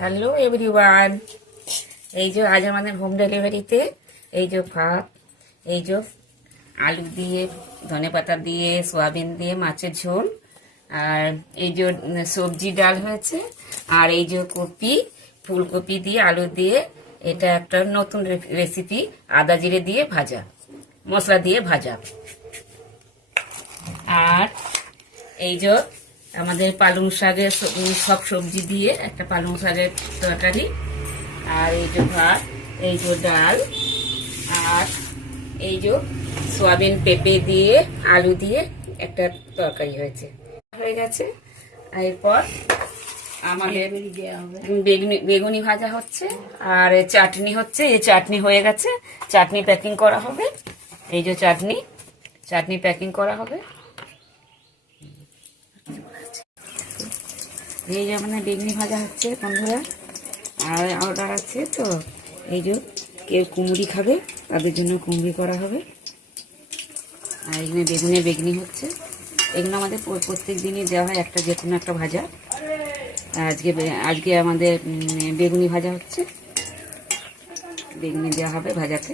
Hello everyone, এই যে আজ আমাদের হোম ডেলিভারিতে এই যে ভাত, এই যে আলু দিয়ে, ধনেপাতা দিয়ে, সয়াবিন দিয়ে মাছের ঝোল, আর এই যে সবজি ডাল হয়েছে, আর এই যে কপি, ফুলকপি দিয়ে আলু দিয়ে, এটা একটা নতুন রেসিপি, আদা জিরে দিয়ে ভাজা, মশলা দিয়ে ভাজা। আর এই যে আমাদের পালং শাকের সব সবজি দিয়ে একটা পালং শাকের তরকারি, আর এই যে ভাত, এই যে ডাল, আর এই যে সয়াবিন পেঁপে দিয়ে আলু দিয়ে একটা তরকারি হয়ে গেছে। এরপর আমাদের বেগুনি ভাজা হচ্ছে, আর চাটনি হচ্ছে। এই চাটনি হয়ে গেছে, চাটনি প্যাকিং করা হবে। এই যে চাটনি প্যাকিং করা হবে। এই যে মানে বেগুনি ভাজা হচ্ছে বন্ধুরা, আর অর্ডার আছে তো, এই যে কেউ কুমড়ি খাবে তাদের জন্য কুমড়ি করা হবে। আর এখানে বেগুনি হচ্ছে। এগুলো আমাদের প্রত্যেক দিনই দেওয়া হয় একটা, যে কোনো একটা ভাজা। আজকে আমাদের বেগুনি ভাজা হচ্ছে, বেগুনি দেওয়া হবে ভাজাতে।